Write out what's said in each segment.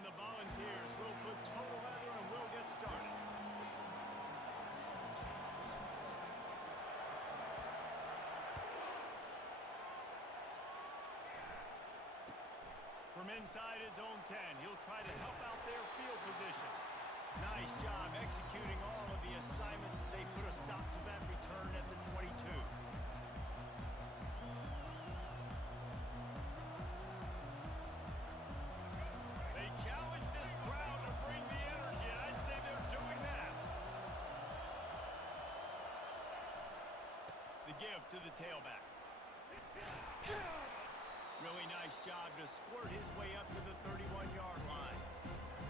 And the Volunteers will put total leather and we'll get started. From inside his own 10, he'll try to help out their field position. Nice job executing all of the assignments as they put a stop to that return at the 22. They challenge this crowd to bring the energy, and I'd say they're doing that. The give to the tailback. Really nice job to squirt his way up to the 31-yard line.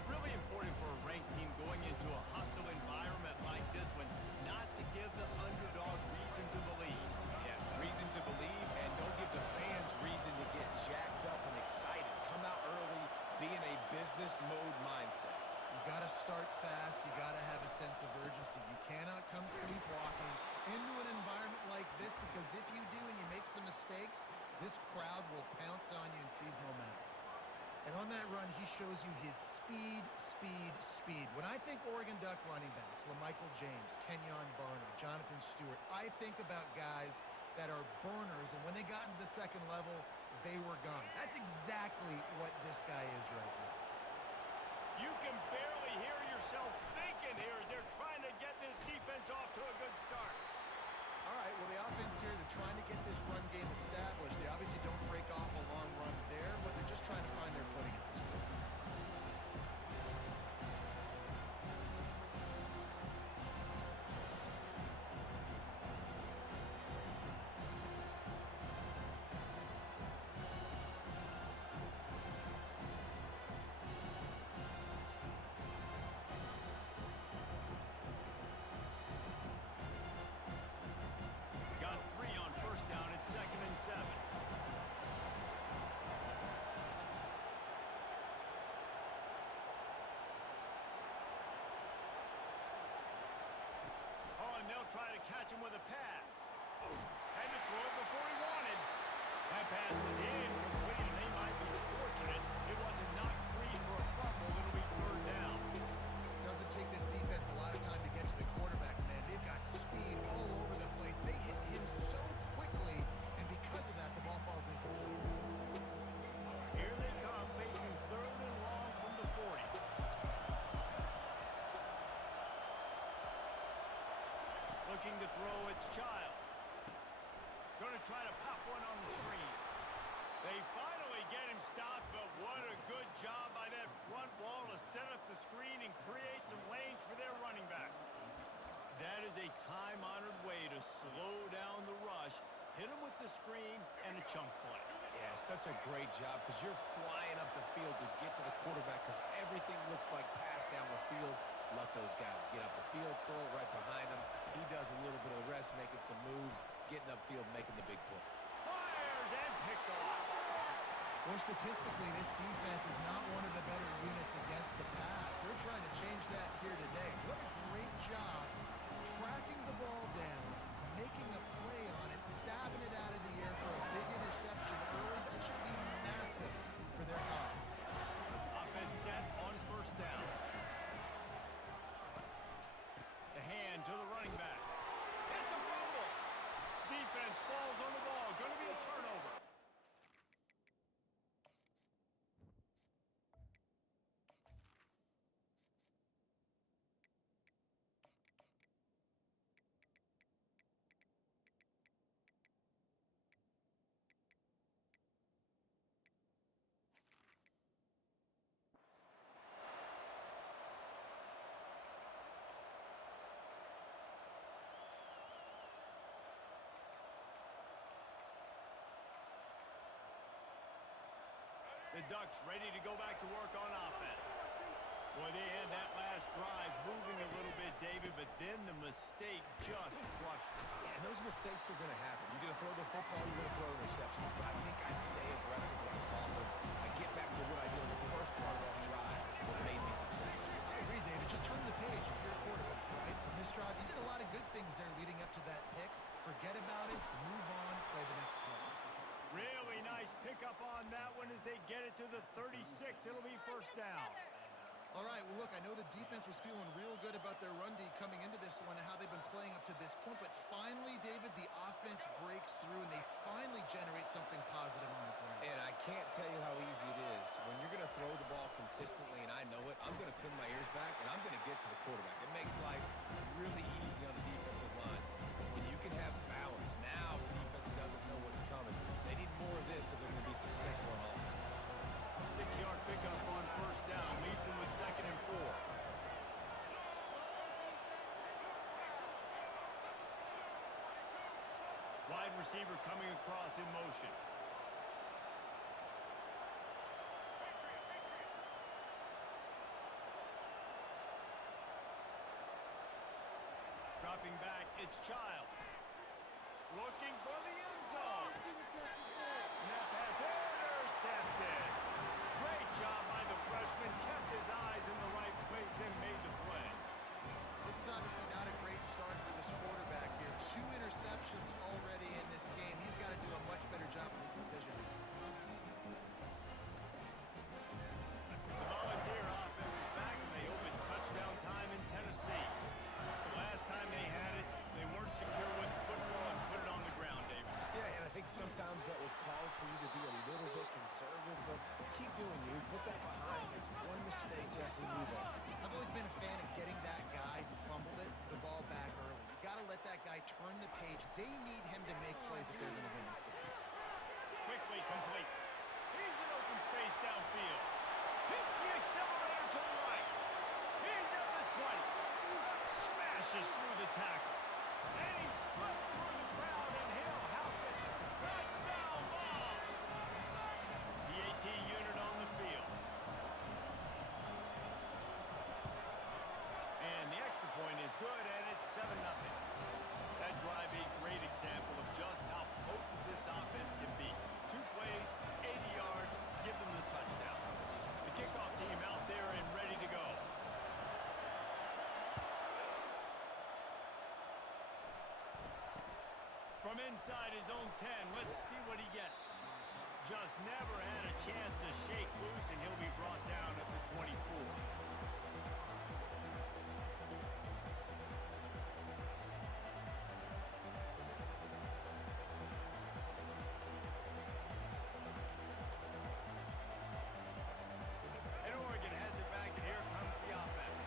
Really important for a ranked team going into a hostile environment like this one not to give the underdog reason to believe. Yes, reason to believe, and don't give the fans reason to get jacked up and excited. Come out early, be in a business mode mindset. You got to start fast. You got to have a sense of urgency. You cannot come sleepwalking into an environment like this, because if you do and you make some mistakes, this crowd will pounce on you and seize momentum. And on that run, he shows you his speed, speed, speed. When I think Oregon Duck running backs, LaMichael James, Kenyon Barner, Jonathan Stewart, I think about guys that are burners, and when they got into the second level, they were gone. That's exactly what this guy is right now. You can barely hear yourself thinking here as they're trying to get this defense off to a good start. All right, well, the offense here, they're trying to get this run game established. They obviously don't break off a long run there, but they're just trying to find their footing at this point. Try to catch him with a pass. Had to throw it before he wanted. That pass is incomplete, and they might be fortunate it wasn't knocked free for a fumble. It'll be third down. Doesn't take this defense a lot of time to get to the quarterback, man. They've got speed all over the place. They hit him so quickly, and because of that, the ball falls incomplete. Here they come, facing third and long from the 40. Looking to throw, it's Child. Going to try to pop one on the screen. They finally get him stopped, but what a good job by that front wall to set up the screen and create some lanes for their running back. That is a time-honored way to slow down the rush, hit him with the screen, and a chunk play. Yeah, such a great job, because you're flying up the field to get to the quarterback, because everything looks like pass down the field. Let those guys get up the field, throw it right behind him. He does a little bit of the rest, making some moves, getting upfield, making the big play. Fires and picked off. Well, statistically, this defense is not one of the better units against the pass. They're trying to change that here today. What a great job tracking the ball down, making a play on it, stabbing it out of the air for a big interception early. That should be massive for their confidence. Offense set on first down. The hand to the running back. It's a fumble. Defense falls on the ball. Going to be a turnover. The Ducks ready to go back to work on offense. Boy, they had that last drive moving a little bit, David, but then the mistake just crushed them. Yeah, and those mistakes are going to happen. You're going to throw the football, you're going to throw interceptions, but I think I stay aggressive with this offense. I get back to what I did in the first part of that drive, what made me successful. I agree, David. Just turn the page if you're a quarterback, right? On this drive, you did a lot of good things there leading up to that pick. Forget about it, move on, play the next play. Really nice pickup on that one as as they get it to the 36. It'll be first down. All right, well, look, I know the defense was feeling real good about their run D coming into this one and how they've been playing up to this point, but finally, David, the offense breaks through and they finally generate something positive on the ground. And I can't tell you how easy it is. When you're going to throw the ball consistently, and I know it, I'm going to pin my ears back, and I'm going to get to the quarterback. It makes life really easy on the defensive line. When you can have balance, now the defense doesn't know what's coming. They need more of this if they're going to be successful on offense. 6-yard pickup on first down. Leaves them with 2nd and 4. Wide receiver coming across in motion. Dropping back, it's Child. Looking for the end zone. And that pass intercepted. Great job by the freshman. Kept his eyes in the right place and made the play. This is obviously not a great start for this quarterback here. 2 interceptions already in this game. He's got to do a much better job with his decision. The Volunteer offense is back, and they hope it's touchdown time in Tennessee. The last time they had it, they weren't secure with the football and put it on the ground, David. Yeah, and I think sometimes that will cause for you to be a little bit conservative, but keep doing you. Put that behind. It's one mistake, Jesse, move on. I've always been a fan of getting that guy who fumbled it, the ball back early. You got to let that guy turn the page. They need him to make plays if they're going to win this game. Quickly complete. He's in open space downfield. Hits the accelerator to the right. He's at the 20. Smashes through the tackle. And he slipped through the crowd, and he'll house it. Touchdown ball. The AT unit on the field. And the extra point is good, and it's 7-0. That drive a great example of just how potent this offense can be. 2 plays, 80 yards, give them the touchdown. The kickoff team out there and ready to go. From inside his own 10, let's see what he gets. Just never had a chance to shake loose, and he'll be brought down at the 24. And Oregon has it back, and here comes the offense.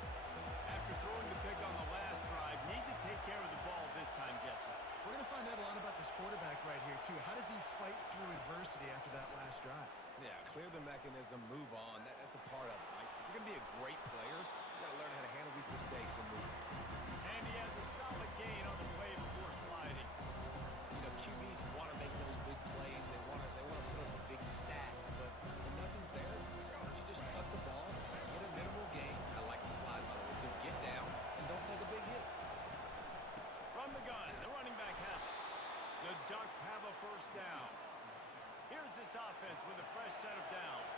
After throwing the pick on the last drive, need to take care of the ball this time, Jesse. We're going to find out a lot about this quarterback right here, too. How does he fight through adversity after that last drive? Yeah, clear the mechanism, move on. That's a part of it, right? If you're going to be a great player, you got to learn how to handle these mistakes and move on. And he has a solid gain on the play before sliding. You know, QBs want to make those big plays. They want to put up the big stats, but when nothing's there, why don't you just tuck the ball, get a minimal gain. I like the slide, by the way, too. Get down and don't take a big hit. From the gun, the running back has it. The Ducks have a first down. Here's this offense with a fresh set of downs.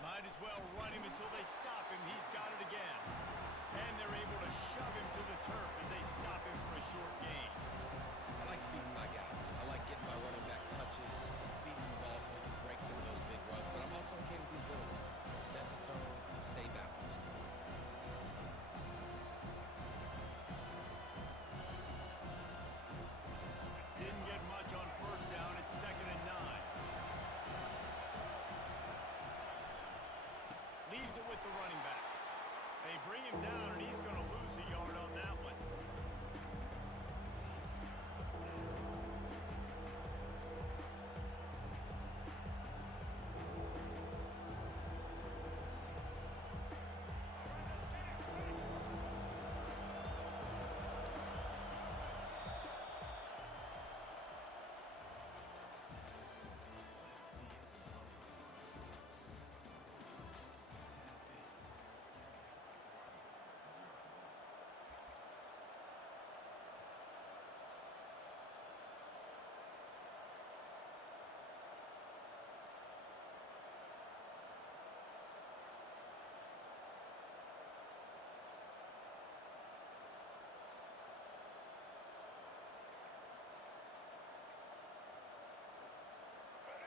Might as well run him until they stop him. He's got it again. And they're able to shove him to the turf as they stop him for a short gain. I like feeding my guy. I like getting my running back touches, feeding the ball so he can break some of those big runs. But I'm also okay with these little ones. Set the tone, stay balanced. Didn't get much on first down. It's 2nd and 9. Leaves it with the running back. They bring him down, and he's going to lose a yard on that one.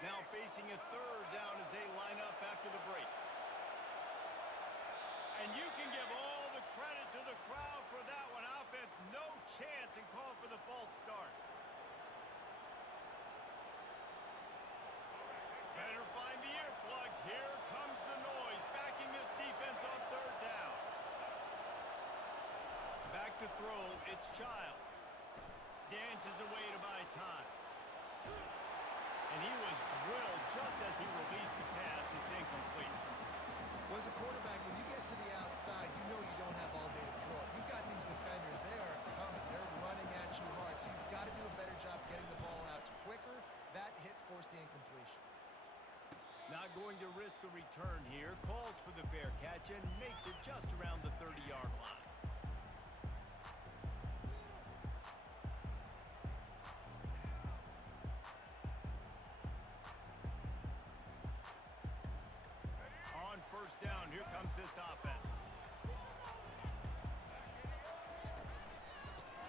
Now facing a third down as they line up after the break. And you can give all the credit to the crowd for that one. Offense, no chance, and call for the false start. Better find the earplugs. Here comes the noise, backing this defense on third down. Back to throw, it's Childs. Dances away to buy time. And he was drilled just as he released the pass. It's incomplete. Well, as a quarterback, when you get to the outside, you know you don't have all day to throw it. You've got these defenders. They are coming. They're running at you hard. So you've got to do a better job getting the ball out quicker. That hit forced the incompletion. Not going to risk a return here. Calls for the fair catch and makes it just around the 30-yard line. On first down, here comes this offense.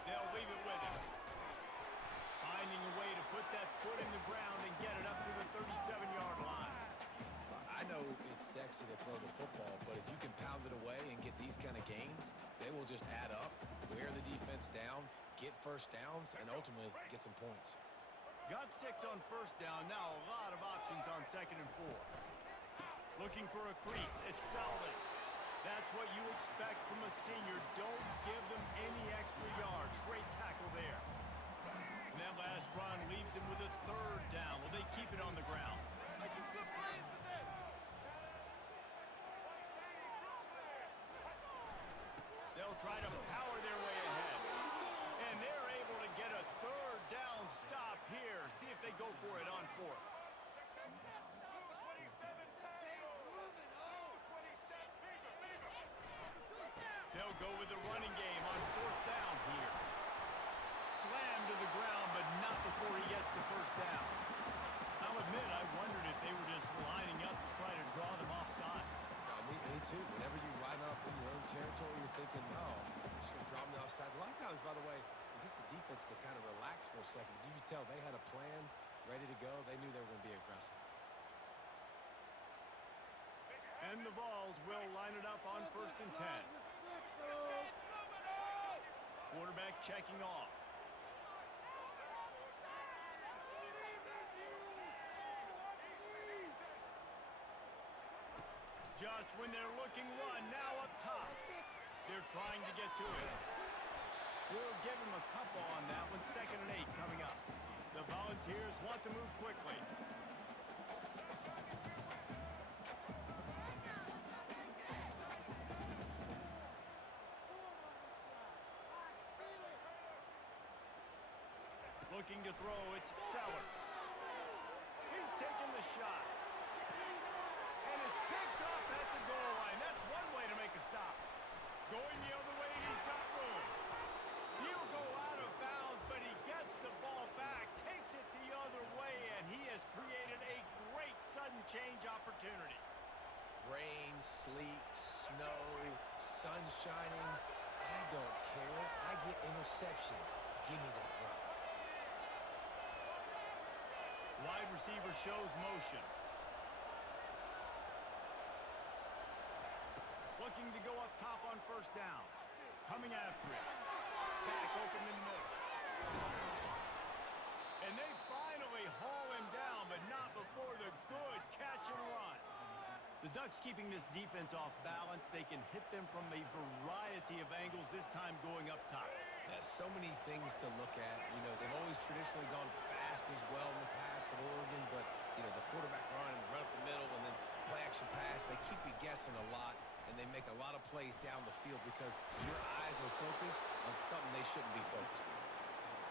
They'll leave it with him. Finding a way to put that foot in the ground and get it up to the 37-yard line. I know it's sexy to throw the football, but if you can pound it away and get these kind of gains, they will just add up, wear the defense down, get first downs, and ultimately get some points. Got 6 on first down. Now a lot of options on 2nd and 4. Looking for a crease. It's Sullivan. That's what you expect from a senior. Don't give them any extra yards. Great tackle there. And that last run leaves him with a third down. Will they keep it on the ground? They'll try to power their way ahead. And they're able to get a third down stop here. See if they go for it on 4th. They'll go with the running game on 4th down here. Slammed to the ground, but not before he gets the first down. I'll admit, I wondered if they were just lining up to try to draw them offside. Me too. Whenever you line up in your own territory, you're thinking, oh, I'm just going to draw them offside. A lot of times, by the way, it gets the defense to kind of relax for a second. But you can tell they had a plan ready to go. They knew they were going to be aggressive. And the Vols will line it up on 1st and 10. Quarterback checking off. Just when they're looking one, now up top. They're trying to get to it. We'll give him a couple on that one. 2nd and 8 coming up. The Volunteers want to move quickly. Looking to throw, it's Sellers. He's taking the shot. And it's picked off at the goal line. That's one way to make a stop. Going the other way, he's got room. He'll go out of bounds, but he gets the ball back, takes it the other way, and he has created a great sudden change opportunity. Rain, sleet, snow, sun shining. I don't care. I get interceptions. Give me that rock. Wide receiver shows motion. Looking to go up top on 1st down. Coming after it. Back open in the middle. And they finally haul him down, but not before the good catch and run. The Ducks keeping this defense off balance. They can hit them from a variety of angles, this time going up top. There's so many things to look at. You know, they've always traditionally gone fast as well in the past at Oregon, but, you know, the quarterback run and the run up the middle and then play action pass, they keep you guessing a lot, and they make a lot of plays down the field because your eyes are focused on something they shouldn't be focused on.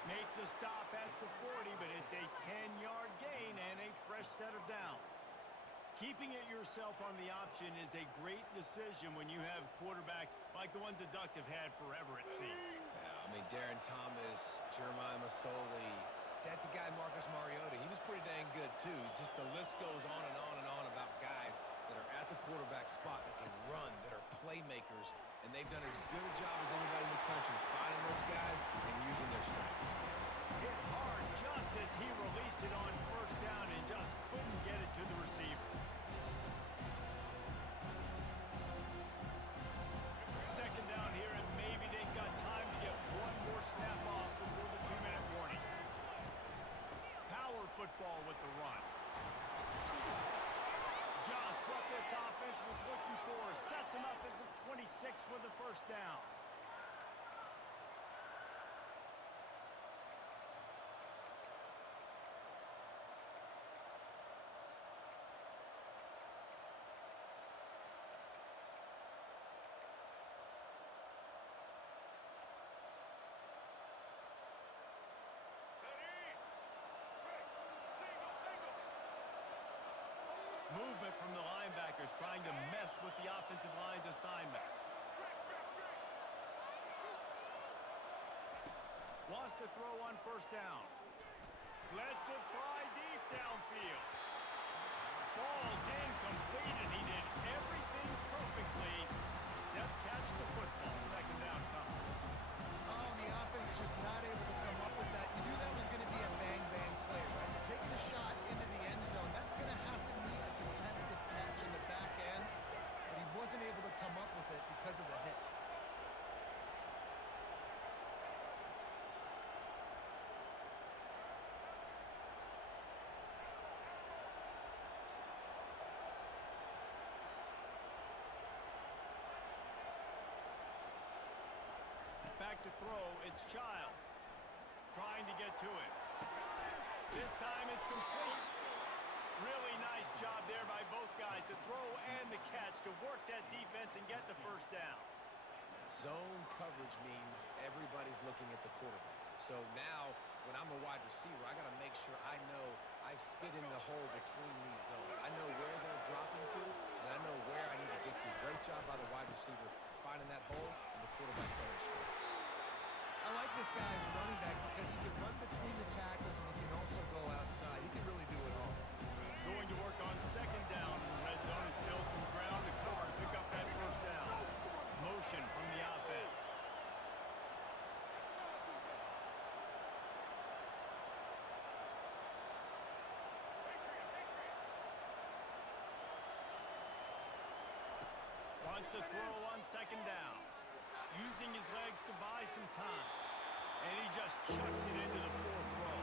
Make the stop at the 40, but it's a 10-yard gain and a fresh set of downs. Keeping it yourself on the option is a great decision when you have quarterbacks like the ones the Ducks have had forever, it seems. Yeah, I mean, Darren Thomas, Jeremiah Masoli, that guy Marcus Mariota, he was pretty dang good too. Just the list goes on and on and on about guys that are at the quarterback spot that can run, that are playmakers, and they've done as good a job as anybody in the country finding those guys and using their strengths. Hit hard just as he released it on 1st down and just couldn't 6 with the first down. Movement from the linebackers trying to mess with the offensive line's assignments. Wants to throw on first down. Lets it fly deep downfield. Falls incomplete, and he did everything perfectly except catch the football. Second down coming. Oh, and the offense just not able to come up with that. You knew that was going to be a bang-bang play, right? You're taking a shot into the end zone. That's going to have to be a contested catch in the back end, but he wasn't able to come up with it because of the hit. Back to throw, it's Childs. Trying to get to it. This time it's complete. Really nice job there by both guys to throw and the catch to work that defense and get the first down. Zone coverage means everybody's looking at the quarterback. So now, when I'm a wide receiver, I got to make sure I know I fit in the hole between these zones. I know where they're dropping to, and I know where I need to get to. Great job by the wide receiver finding that hole, and the quarterback going straight. I like this guy as a running back because he can run between the tackles and he can also go outside. He can really do it all. Going to work on second down in the red zone. Is still some ground to cover to pick up that first down. Motion from the offense. Wants to throw on second down. Using his legs to buy some time. And he just chucks it into the fourth row.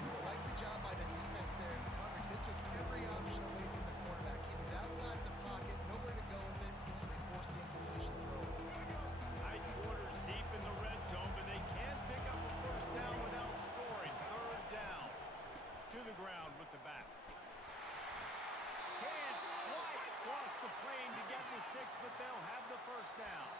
I like the job by the defense there in coverage. They took every option away from the quarterback. He was outside of the pocket, nowhere to go with it, so they forced the incompletion throw. Tight quarters deep in the red zone, but they can't pick up a first down without scoring. Third down. To the ground with the back. Can't quite cross the plane to get the 6, but they'll have the first down.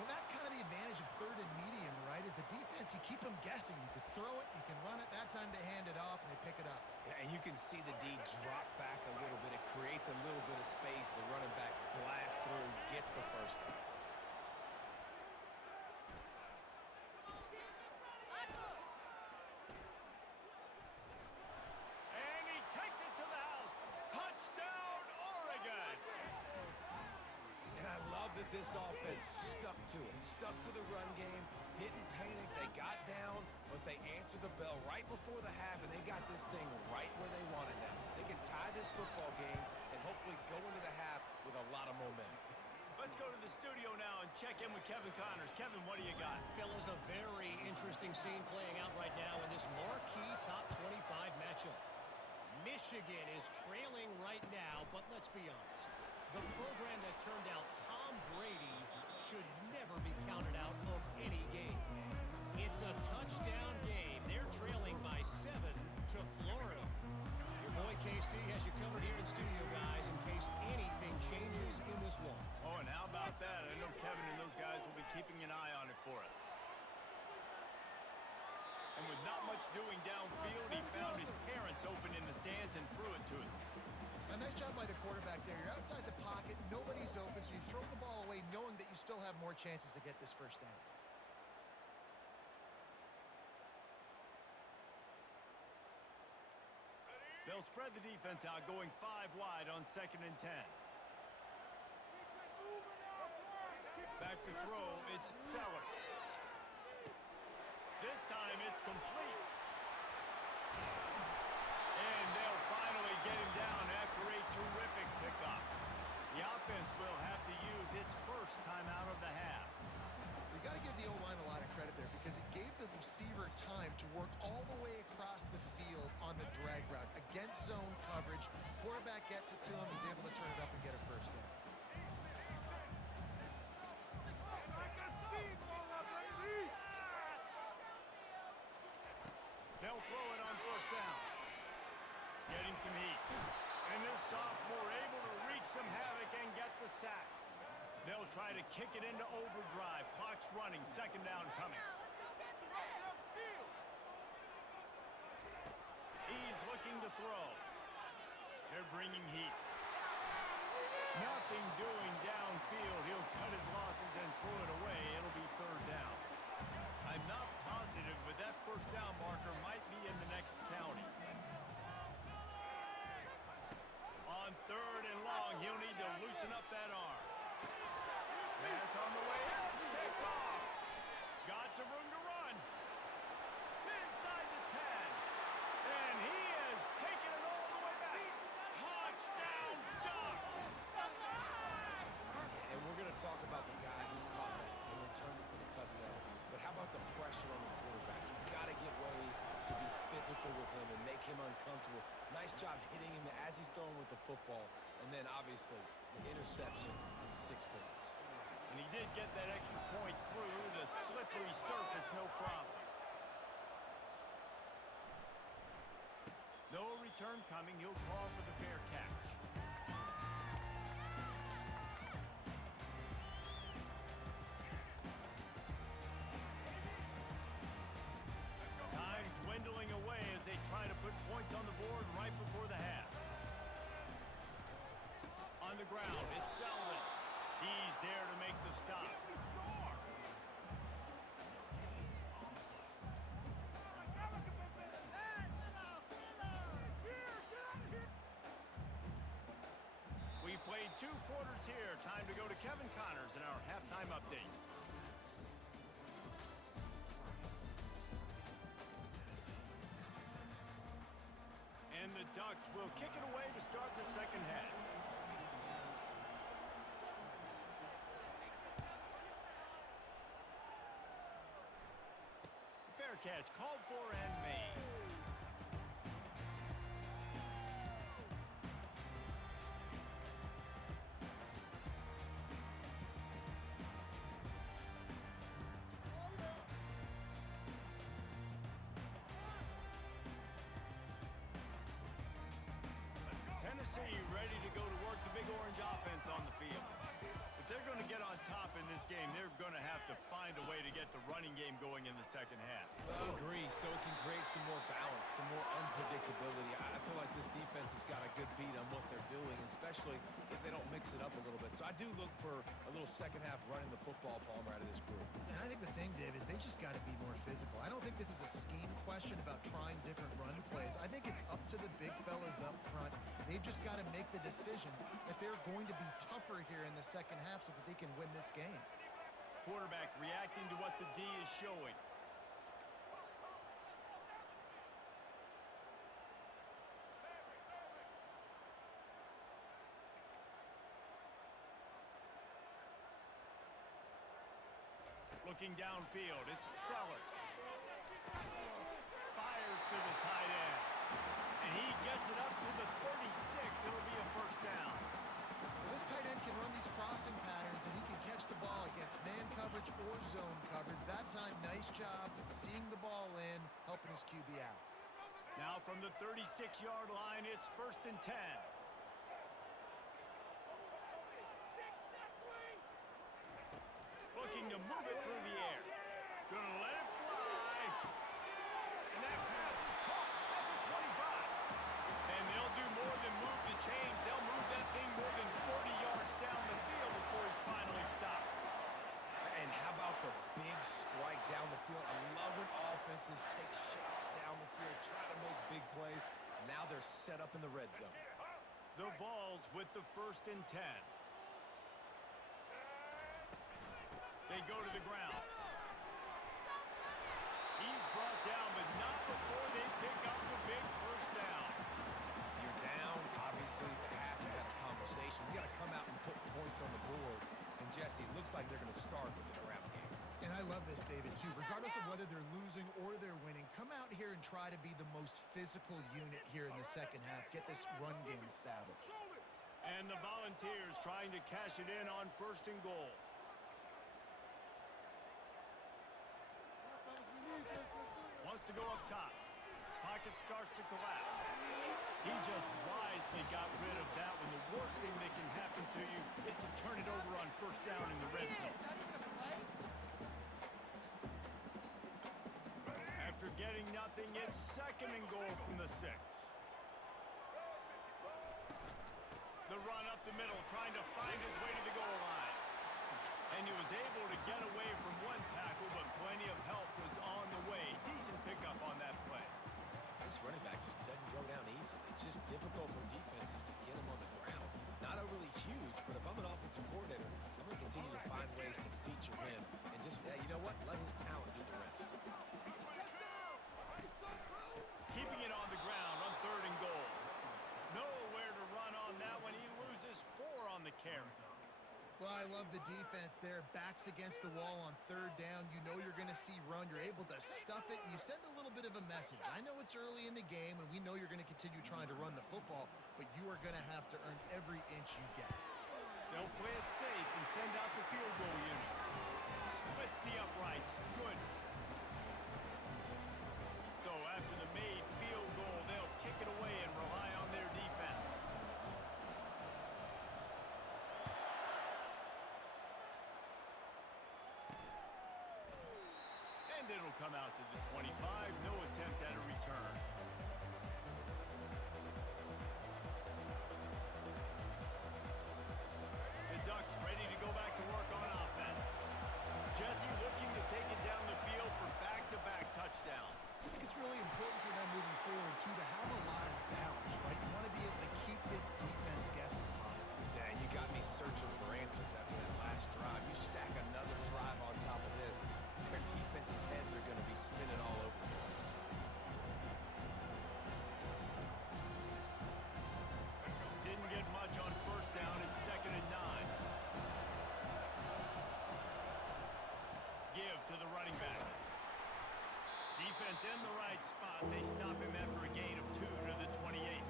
Well, that's kind of the advantage of third and medium, right? Is the defense, you keep them guessing. You could throw it, you can run it. That time they hand it off, and they pick it up. Yeah, and you can see the D drop back a little bit. It creates a little bit of space. The running back blasts through, gets the first down. And he takes it to the house. Touchdown, Oregon! And I love that this offense stuck to it. Stuck to the run game, didn't panic. They got down, but they answered the bell right before the half, and they got this thing right where they wanted now. They can tie this football game and hopefully go into the half with a lot of momentum. Let's go to the studio now and check in with Kevin Connors. Kevin, what do you got? Fellas, a very interesting scene playing out right now in this marquee top 25 matchup. Michigan is trailing right now, but let's be honest. The program that turned out Tom Brady should never be counted out of any game. It's a touchdown game. They're trailing by 7 to Florida. Your boy KC has you covered here in studio, guys, in case anything changes in this one. Oh, and how about that? I know Kevin and those guys will be keeping an eye on it for us. And with not much doing downfield, he found his parents open in the stands and threw it to him. A nice job by the quarterback there. You're outside the pocket, nobody's open, so you throw the ball away knowing that you still have more chances to get this first down. They'll spread the defense out, going 5 wide on 2nd and 10. Back to throw, it's Sellers. This time it's complete. And they'll finally get him down after a terrific pickup. The offense will have to use its first time out of the half. You got to give the O-line a lot of credit there because it gave the receiver time to work all the way across the field on the drag route. Against zone coverage, quarterback gets it to him, he's able to turn it up and get a first down. They'll throw it on first down. Getting some heat. And this sophomore able to wreak some havoc and get the sack. They'll try to kick it into overdrive. Clock's running. Second down coming. He's looking to throw. They're bringing heat. Nothing doing downfield. He'll cut his losses and pull it away. It'll be third down. I'm not positive, but that first down marker might be in the next county. On third and long, he'll need to loosen up that arm. Pass on the way out. It's picked off. Got some room to run. Inside the 10. And he has taken it all the way back. Touchdown, Ducks! And we're going to talk about the guy who caught that and returned it for the touchdown. But how about the pressure on the quarterback? You've got to get ways to be physical with him and make him uncomfortable. Nice job hitting him as he's throwing with the football. And then, obviously, the interception and 6 points. And he did get that extra point through the slippery surface, no problem. No return coming. He'll call for the fair catch. Time dwindling away as they try to put points on the board right before the half. On the ground, it's Selden. He's there to make the stop. We've played 2 quarters here. Time to go to Kevin Connors in our halftime update. And the Ducks will kick it away to start the second half. Fair catch called for and made. Tennessee ready to go to work the Big Orange offense on the field. If they're going to get on top in this game, they're going to have to find a way to get the running game going in the second half. I agree, so it can create some more balance, some more unpredictability. I feel like this defense has got a good beat on what they're doing, especially if they don't mix it up a little bit. So I do look for a little second half running the football, Palmer, out of this group. And I think the thing, Dave, is they just got to be more physical. I don't think this is a scheme question about trying different run plays. I think it's up to the big fellas up front. They've just got to make the decision that they're going to be tougher here in the second half so that they can win this game. Quarterback reacting to what the D is showing. Looking downfield, it's Sellers. Fires to the tight end. And he gets it up to the 36. It'll be a first down. Well, this tight end can run these crossing patterns, and he can catch the ball against man coverage or zone coverage. That time, nice job seeing the ball in, helping his QB out. Now from the 36-yard line, it's first and 10. Looking to move it through the air. Gonna let it fly. And that pass is caught at the 25. And they'll do more than move the chains. They'll move that thing more than 40 yards down the field before it's finally stopped. And how about the big strike down the field? I love when offenses take shots down the field, try to make big plays. Now they're set up in the red zone. The Vols with the first and 10. They go to the ground. He's brought down, but not before they pick up the big first down. You're down, obviously, at the half. You had a conversation. We got to come out and put points on the board. And, Jesse, it looks like they're going to start with the ground game. And I love this, David, too. Regardless of whether they're losing or they're winning, come out here and try to be the most physical unit here in the second half. Get this run game established. And the Volunteers trying to cash it in on first and goal. Wants to go up top. pocket starts to collapse. He just wisely got rid of that one. The worst thing that can happen to you is to turn it over on first down in the red zone. After getting nothing, it's 2nd and goal from the 6. The run up the middle, trying to find his way to the goal line. And he was able to get away from one tackle, but plenty of help was on the way. Decent pickup on that play. This running back just doesn't go down easily. It's just difficult for defenses to get him on the ground. Not overly huge, but if I'm an offensive coordinator, I'm going to continue to find ways to feature him and just, you know what, let his talent do the rest. Keeping it on the ground on 3rd and goal. Nowhere to run on that one. He loses 4 on the carry. Well, I love the defense there. Backs against the wall on 3rd down. You know you're going to see run. You're able to stuff it. You send a little bit of a message. I know it's early in the game, and we know you're going to continue trying to run the football, but you are going to have to earn every inch you get. They'll play it safe and send out the field goal unit. Splits the uprights. Good. So after the made field goal, they'll kick it away and rely on their defense. And it'll come out to the 25. No attempt at a return. The Ducks ready to go back to work on offense. Jesse looking to take it down the field for back-to-back touchdowns. I think it's really important for them moving forward, too, to have a lot of bounce, right? You want to be able to keep this defense guessing. Yeah, and you got me searching for answers after that last drive. You stack another drive on top of this, their defense's heads are going to be spinning all over the place. Didn't get much on first down. It's 2nd and 9. Give to the running back. Defense in the right spot. They stop him after a gain of 2 to the 28.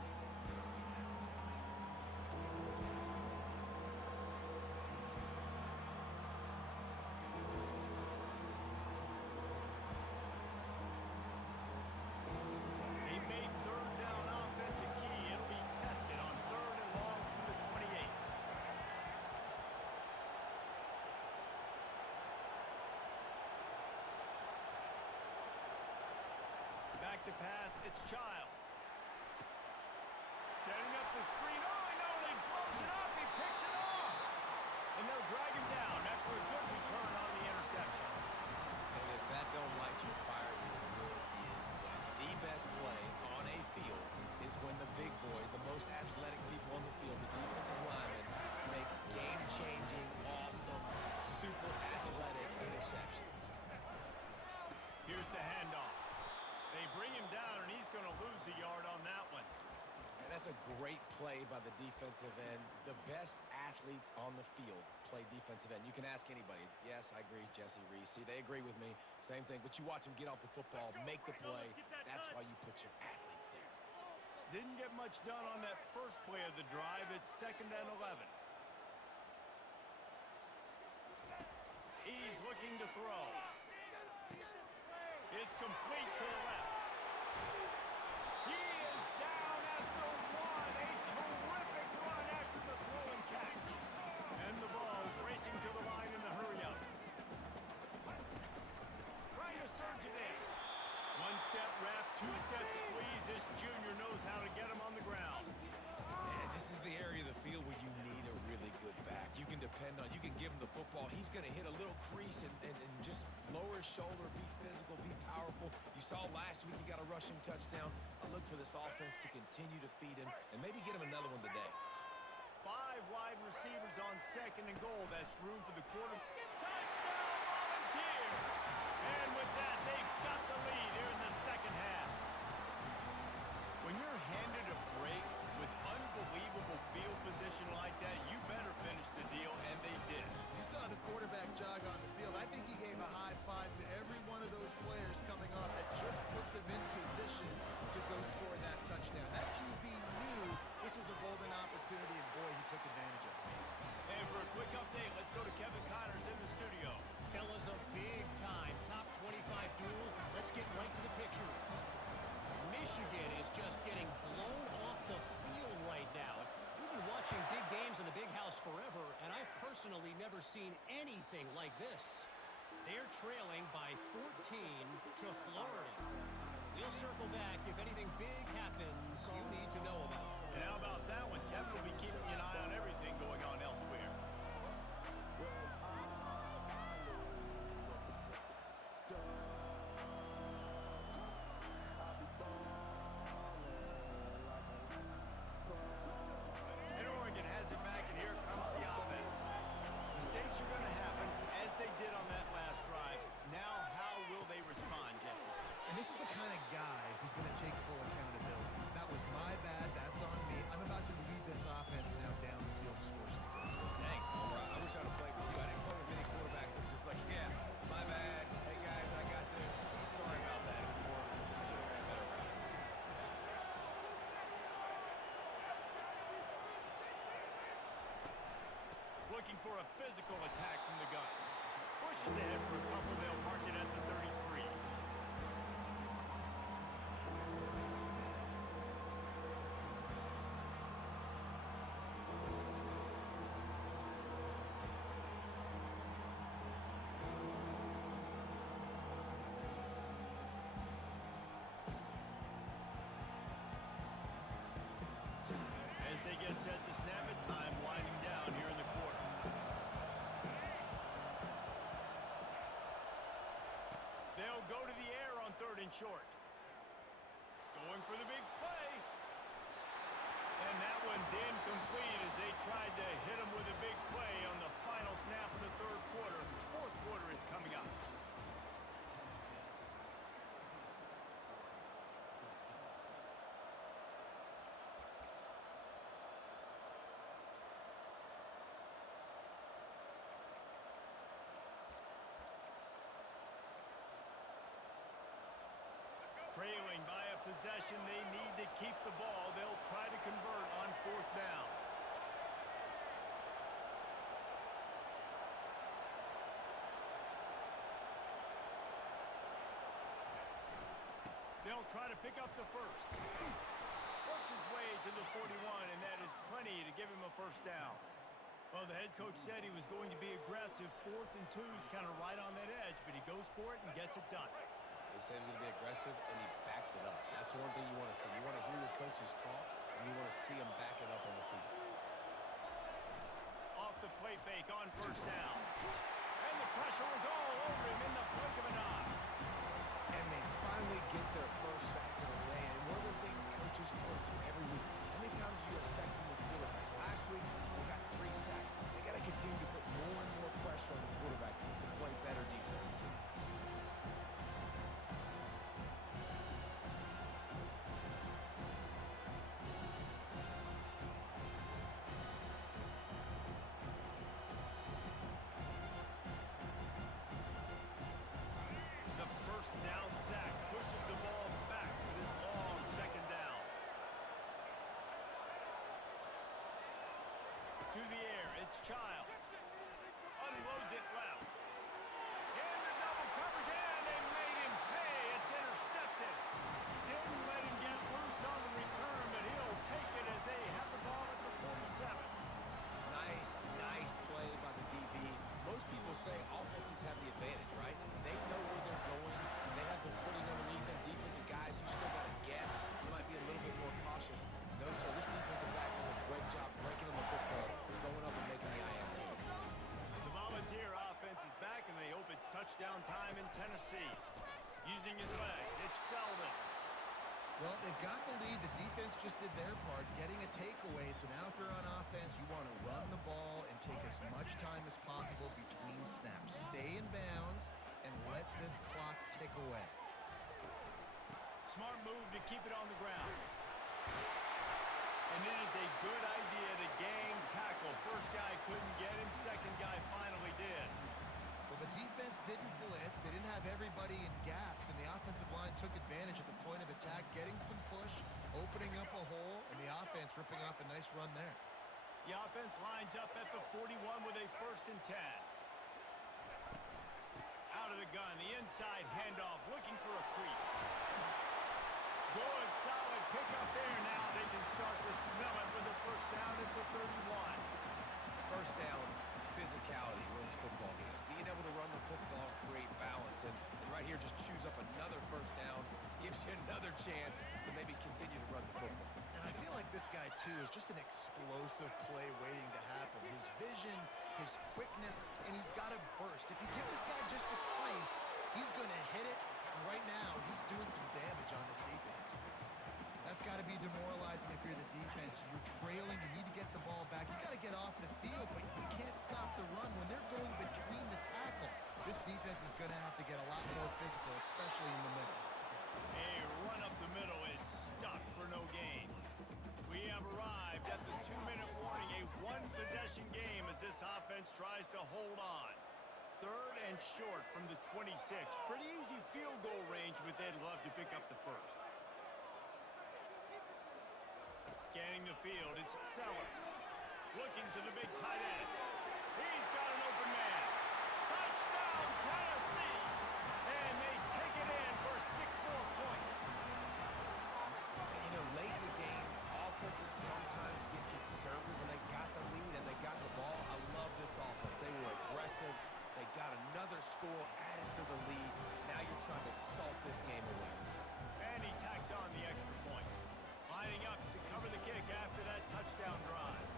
He made 3rd down offense a key. It'll be tested on 3rd and long from the 28. Back to pass, it's Childs. Setting up the screen. Oh, he not only blows it up, he picks it off. And they'll drag him down after a good return on the interception. And if that don't light your fire, your wood is wet. The best play on a field is when the big boys, the most athletic people on the field, the defensive linemen, make game-changing, awesome, super athletic interceptions. Here's the handoff. They bring him down, and he's going to lose a yard on that one. And that's a great play by the defensive end. The best athletes on the field play defensive end. You can ask anybody. Yes, I agree, Jesse Reese. See, they agree with me. Same thing. But you watch them get off the football, make the play. That's why you put your athletes there. Didn't get much done on that first play of the drive. It's 2nd and 11. He's looking to throw. It's complete to the left. He is down at the 1. A terrific run after the throw and catch. And the ball's racing to the line in the hurry-up. Trying to surge it in. 1-step wrap, 2-step squeeze. This junior knows how to get him on the ground. And this is the area of the field where you need a really good back. You can depend on, you can give him the football. He's going to hit a little crease and just lower his shoulder, be physical, be powerful. You saw last week he got a rushing touchdown. I look for this offense to continue to feed him and maybe get him another one today. 5 wide receivers on 2nd and goal. That's room for the quarter. Touchdown, Volunteers! And with that, they've got the lead here in the 2nd half. When you're handed a break with unbelievable field position like that, you better finish the deal, and they did. You saw the quarterback jog on the field. I think he gave a high five to every one of those players coming off that just put them in position to go score that touchdown. That QB knew this was a golden opportunity, and boy, he took advantage of it. And for a quick update, let's go to Kevin Connors in the studio. Fellas, a big-time top 25 duel. Let's get right personally never seen anything like this. They're trailing by 14 to Florida. We'll circle back if anything big happens you need to know about. And how about that one? Kevin will be keeping an eye on everything going on elsewhere. And Oregon has it back, and here comes the offense. Mistakes are going to happen, as they did on that last drive. Now, how will they respond, Jesse? And this is the kind of guy who's going to take full accountability. That was my bad. That's on me. I'm about to lead this offense now down the field to score some points. Dang, Palmer, I wish I'd have played with you. I didn't play with many quarterbacks that were just like, yeah, my bad. Hey, guys, I got this. Sorry about that. Should have ran a better route. Looking for a physical attack from the gun. Pushes ahead for a couple. They'll mark it at the 33. As they get set to snap it, time winding down here in the quarter. They'll go to the air on 3rd and short. Going for the big play. And that one's incomplete as they tried to hit him with a big play on the final snap of the 3rd quarter. 4th quarter is coming up. Trailing by a possession, they need to keep the ball. They'll try to convert on 4th down. They'll try to pick up the first. Works his way to the 41, and that is plenty to give him a first down. Well, the head coach said he was going to be aggressive. 4th and 2 is kind of right on that edge, but he goes for it and gets it done. They said he was going to be aggressive, and he backed it up. That's one thing you want to see. You want to hear your coaches talk, and you want to see them back it up on the field. Off the play fake on 1st down. And the pressure was all over him in the blink of an eye. And they finally get their first sack of the day. And one of the things coaches point to every week, how many times are you affecting the quarterback? Last week, they got 3 sacks. They got to continue to put more and more pressure on the quarterback to play better defense. The first down sack pushes the ball back for this long 2nd down. To the air, it's Child. Unloads it left. In the double coverage, and they made him pay. It's intercepted. Didn't let him get loose on the return, but he'll take it as they have the ball at the 47. Nice play by the DB. Most people say offenses have the advantage, right? They know where they're going. They have the footing underneath them. Defensive guys, you still got to guess. You might be a little bit more cautious. No, sir, this defensive back does a great job breaking on the football, going up and making the INT. The Volunteer offense is back, and they hope it's touchdown time in Tennessee. Using his legs, it's Selden. Well, they've got the lead. The defense just did their part, getting a takeaway. So now if you're on offense, you want to run the ball and take as much time as possible between snaps. Stay in bounds and let this clock tick away. Smart move to keep it on the ground. And it is a good idea to gang tackle. First guy couldn't get him. Second guy finally did. Well, the defense didn't blitz. They didn't have everybody in gaps, and the offensive line took advantage at the point of attack, getting some push, opening up a hole, and the offense ripping off a nice run there. The offense lines up at the 41 with a 1st and 10. Out of the gun, the inside handoff, looking for a crease. Good, solid pickup there. Now they can start to smell it with the 1st down at the 31. First down, physically. and right here just chews up another first down, gives you another chance to maybe continue to run the football. And I feel like this guy, too, is just an explosive play waiting to happen. His vision, his quickness, and he's got a burst. If you give this guy just a crease, he's going to hit it. And right now, he's doing some damage on this defense. That's got to be demoralizing if you're the defense. You're trailing. You need to get the ball back. You got to get off the field, but you can't stop the run when they're going between the tackles. This defense is going to have to get a lot more physical, especially in the middle. A run up the middle is stuck for no gain. We have arrived at the 2-minute warning, a one-possession game as this offense tries to hold on. 3rd and short from the 26. Pretty easy field goal range, but they'd love to pick up the first. Scanning the field, it's Sellers. Looking to the big tight end. He's got an open man. Touchdown, Tennessee! And they take it in for 6 more points. And, you know, late in the games, offenses sometimes get conservative when they got the lead and they got the ball. I love this offense. They were aggressive. They got another score added to the lead. Now you're trying to salt this game away. And he tacks on the extra point. Lining up to cover the kick after that touchdown drive.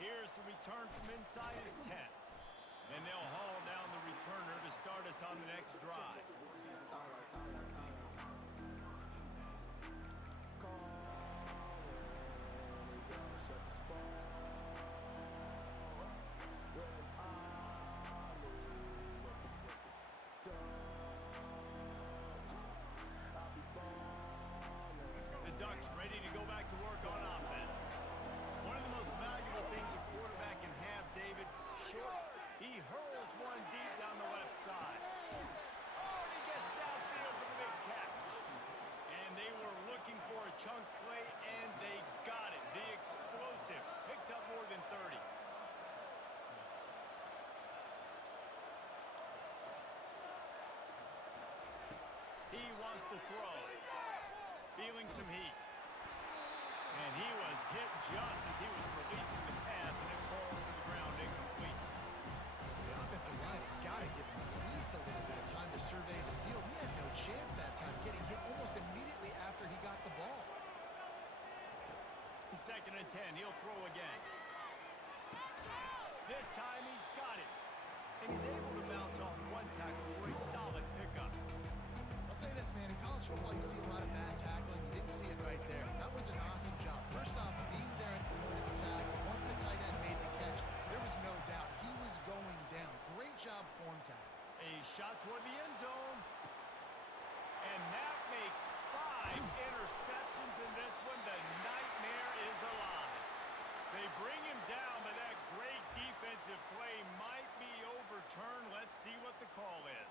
Here's the return from inside his 10. And they'll haul down the returner to start us on the next drive. The Ducks ready to go back to work on offense. One of the most valuable things a quarterback can have, David, short. He hurls one deep down the left side. Oh, he gets downfield for the big catch. And they were looking for a chunk play, and they got it. The explosive picks up more than 30. He wants to throw. Feeling some heat. And he was hit just as he was releasing the pass, and it falls to the ground incomplete. The offensive line has got to give him at least a little bit of time to survey the field. He had no chance that time, getting hit almost immediately after he got the ball. 2nd and 10, he'll throw again. This time he's got it. And he's able to bounce off one tackle for a solid pickup. I'll say this, man, in college football, you see a lot of bad tackling. You didn't see it right there. That was an awesome job. First off, being there at the point of attack, once the tight end made the catch, there was no doubt he was going down. Great job form tackle. A shot toward the end zone. And that makes 5 interceptions in this one. The nightmare is alive. They bring him down, but that great defensive play might be overturned. Let's see what the call is.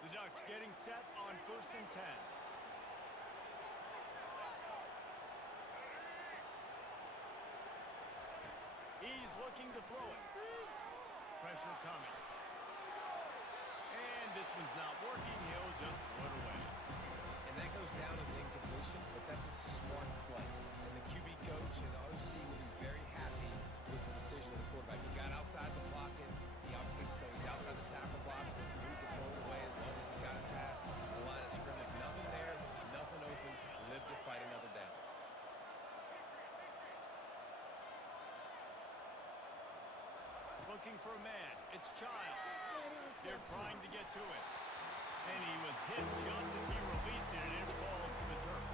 The Ducks getting set on 1st and 10. He's looking to throw it. Pressure coming. And this one's not working. He'll just throw it away. And that goes down as incompletion, but that's a smart play. And the QB coach and the OC will be very happy with the decision of the quarterback. He got outside the pocket. He obviously, so he's outside the tackle boxes. He could throw it away as long as he got it past the line of scrimmage. Nothing there, nothing open. Live to fight another down. Looking for a man. It's Childs. They're trying to get to it. And he was hit just as he released it, and it falls to the turf.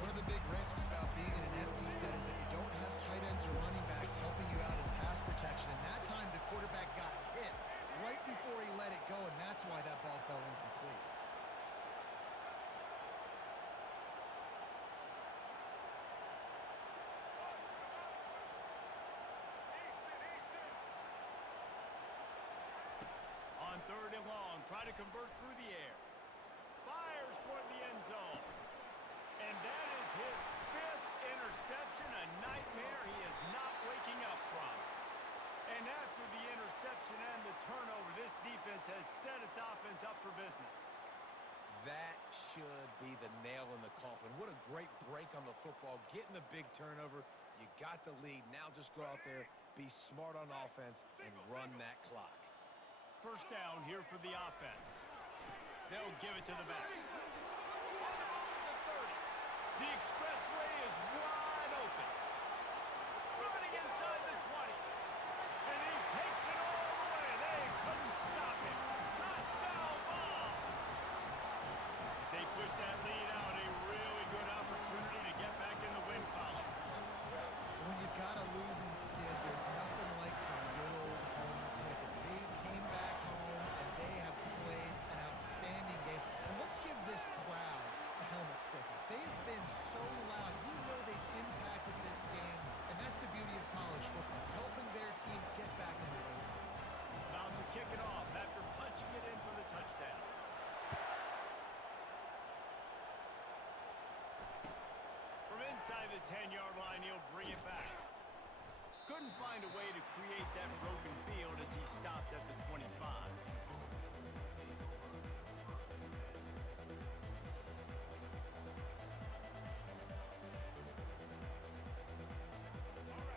One of the big risks about being in an empty set is that you don't have tight ends or running backs helping you out in pass protection. And that time, the quarterback got hit right before he let it go, and that's why that ball fell incomplete. On 3rd and long, try to convert through the air. Fires toward the end zone. And that is his 5th interception, a nightmare he is not waking up from. And after the interception and the turnover, this defense has set its offense up for business. That should be the nail in the coffin. What a great break on the football, getting the big turnover, You got the lead. Now just go out there, be smart on offense, and run that clock. First down here for the offense. They'll give it to the back. On the move at the 30. The expressway is wide open. Running inside the 20. And he takes it all the way. They couldn't stop him. Touchdown ball. As they push that lead out, a really good opportunity to get back in the win column. When you've got a losing skid, there's nothing like some good old home cooking. They came back home, and they have played an outstanding game. And let's give this crowd a helmet sticker. They've been so loud. You know they've impacted this game, and that's the beauty of college football, helping their team get back in the win. About to kick it off after punching it in for the touchdown. From inside the 10-yard line, he'll bring it back. Couldn't find a way to create that broken field as he stopped at the 25.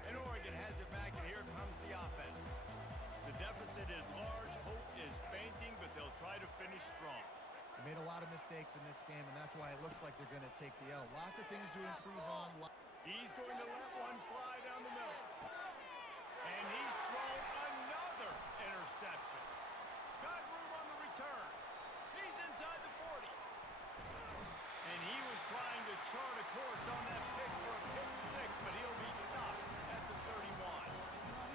And Oregon has it back, and here comes the offense. The deficit is large, hope is fainting, but they'll try to finish strong. They made a lot of mistakes in this game, and that's why it looks like they're going to take the L. Lots of things to improve on. He's going to let one fly down the middle. And he's thrown another interception. Got room on the return. He's inside the 40. And he was trying to chart a course on that pick for a pick six, but he'll be stopped at the 31.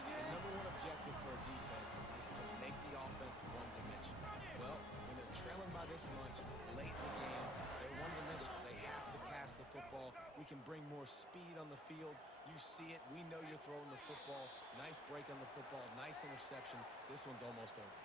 The number one objective for a defense is to make the offense one-dimensional. Well, when they're trailing by this much late in the game, they're one-dimensional. They have to pass the football. We can bring more speed on the field. You see it. We know you're throwing the football. Nice break on the football. Nice interception. This one's almost over.